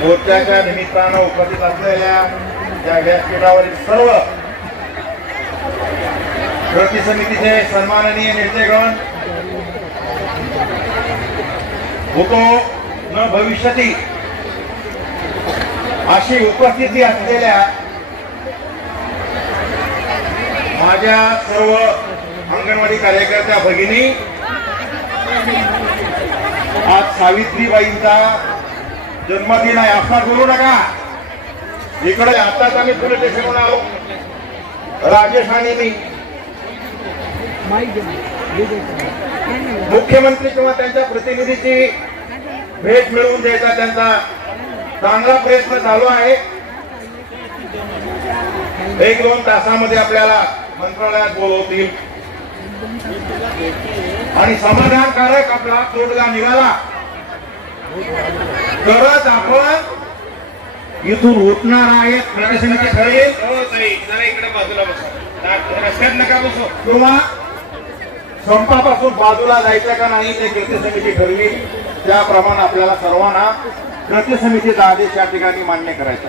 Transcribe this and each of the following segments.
मोर्चाच्या निमित्तानं उपस्थित असलेल्या या व्यासपीठावरील सर्व कृती समितीचे सन्माननीय नेतेगण होतो न भविष्यती अशी उपस्थिती असलेल्या माझ्या सर्व अंगणवाडी कार्यकर्त्या भगिनी सावित्रीबाईंचा जन्मदिन आहे. असा करू नका. इकडे आताच आम्ही पोलीस स्टेशनवर आलो. राजेश आणि मी. मुख्यमंत्री किंवा त्यांच्या प्रतिनिधीची भेट मिळवून द्यायचा त्यांचा चांगला प्रयत्न चालू आहे. एक दोन तासामध्ये आपल्याला मंत्रालयात बोलवतील. आणि समाधानकारक आपला तोडगा निघाला. तरच आपण इथून उठणार आहेत प्रशासनाचे ठरेल. हो इकडे बाजूला बसा. रस्त्यात नका बसू. किंवा संपापासून बाजूला जायचं का नाही ते कृती समिती ठरवी. त्याप्रमाणे आपल्याला सर्वांना कृती समितीचा आदेश या ठिकाणी मान्य करायचा.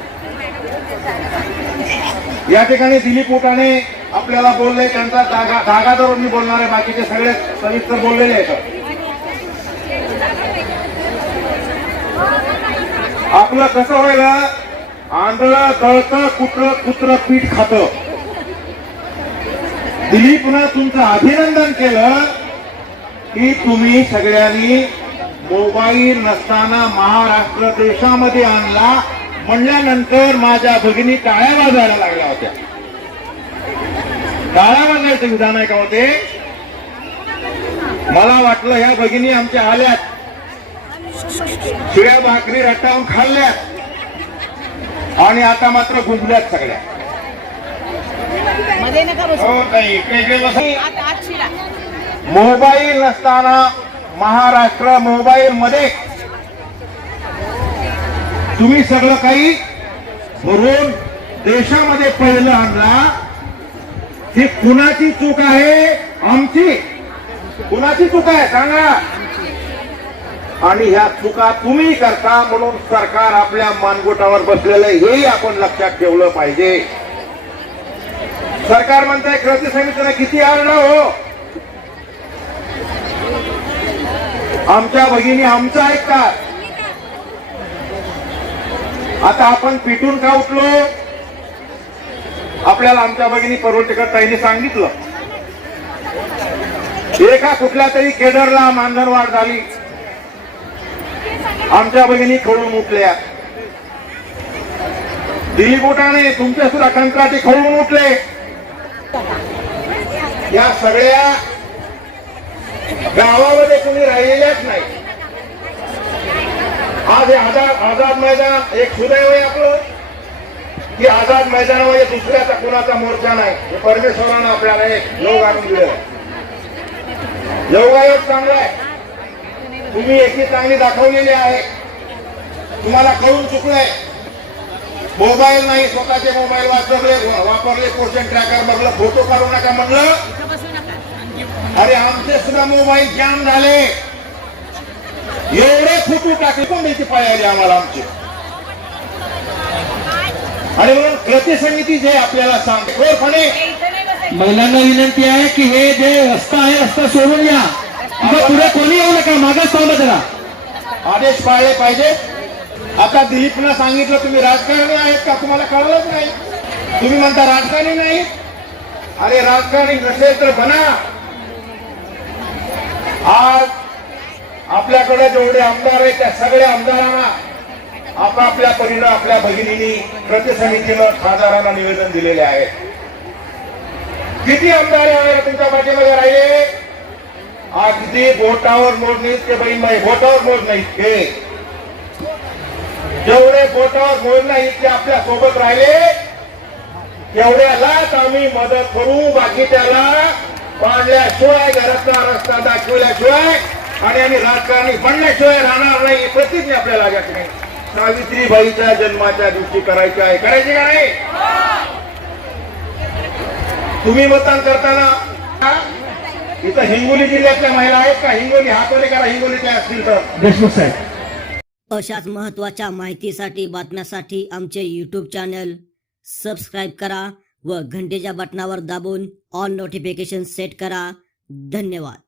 या ठिकाणी दिलीप उटाणे आपल्याला बोलले त्यांचा धागा धागा धरून मी बोलणार आहे. बाकीचे सगळे सविस्तर बोललेले आहेत. आपलं कसं व्हायला? आंधळा तळत कुत्र कुत्र पीठ खात. दिलीपनं तुमचं अभिनंदन केलं की तुम्ही सगळ्यांनी मोबाईल नसताना महाराष्ट्र देशामध्ये आणला. म्हणल्यानंतर माझ्या भगिनी टाळ्या वाजायला लागल्या होत्या. टाळ्या वाजायचं विधान आहे का होते. मला वाटलं ह्या भगिनी आमच्या आल्यात. शिळ्या भाकरी रटावून खाल्ल्यात. आणि आता मात्र गुंजल्यात सगळ्या. हो मोबाईल नसताना महाराष्ट्र मोबाईल मध्ये. तुम्ही सगळं काही भरून देशामध्ये पहिलं आणला. ही कुणाची चूक आहे? आमची. कुणाची चूक आहे? सांगा. आणि ह्या चुका तुम्ही करता म्हणून सरकार आपल्या मानगोटावर बसलेलं हेही आपण लक्षात ठेवलं पाहिजे. सरकार म्हणताय कृती समितीनं किती आणलं हो? आमच्या भगिनी आमचं ऐकतात. आता आपण पिटून का उठलो? आपल्याला आमच्या भगिनी परवटिकर ताईने सांगितलं. एका कुठल्या तरी केडरला मानधनवाढ झाली. आमच्या भगिनी खळून उठल्या. दिलीप उठाणे तुमच्या सुद्धा कंत्राटी खळून उठले. या सगळ्या गावामध्ये तुम्ही राहिलेल्याच नाही. आज हे आझाद आझाद मैदान एक सुदैव आहे आपलं की आझाद मैदानामध्ये दुसऱ्याचा कुणाचा मोर्चा नाही. हे परमेश्वरानं आपल्याला एक योग आणून दिलं योग योगायोग चांगला आहे. तुम्ही एकी चांगली दाखवलेली आहे. तुम्हाला कळून चुकलंय. मोबाईल नाही स्वतःचे मोबाईल वापरले वापरले पोषण ट्रॅकर बघलं फोटो काढू नका म्हणलं. अरे आमचे सुद्धा मोबाईल जॅम झाले. एवढे फोटो टाकले पण त्याची पाय आम्हाला आमचे? आणि म्हणून कृती समिती जे आपल्याला सांगते खोरपणे महिलांना विनंती आहे की हे जे रस्ता आहे रस्ता सोडून या मग पुढे कोणी येऊ नका मागास थांबा जरा. आदेश पाळले पाहिजे. आता दिलीपनं सांगितलं तुम्ही राजकारणी आहेत का? तुम्हाला कळलंच नाही. तुम्ही म्हणता राजकारणी नाही? अरे राजकारणी नसेल तर बना. आज आपल्याकडे जेवढे आमदार आहेत त्या सगळ्या आमदारांना आपापल्या परीनं आपल्या भगिनींनी प्रतिसमितीनं खासदारांना निवेदन दिलेले आहे किती आमदार आहे तुमच्या पाठीमध्ये राहिले? अगदी बोटावर मोजणे इतके बहीणबाई बोटावर मोजणे इतके जेवढे बोटावर मोजणे इतके आपल्यासोबत राहिले तेवढ्यालाच आम्ही मदत करू. बाकी त्याला पाडल्याशिवाय घरातला रस्ता दाखवल्याशिवाय आणि आम्ही राजकारणी बनल्याशिवाय राहणार नाही ही प्रतिज्ञा आपल्याला घ्यायची नाही. सावित्रीबाईच्या जन्माच्या दिवशी करायची आहे. करायची का नाही? तुम्ही मतदान करताना इथं हिंगोली जिल्ह्यातल्या महिला आहेत का? हिंगोली हातोरे करा हिंगोलीच्या असतील तर. देशमुख साहेब. अशाच महत्त्वाच्या माहितीसाठी बातम्यासाठी आमचे यूट्यूब चॅनल सबस्क्राईब करा व घंटेच्या बटनावर दाबून ऑल नोटिफिकेशन सेट करा. धन्यवाद.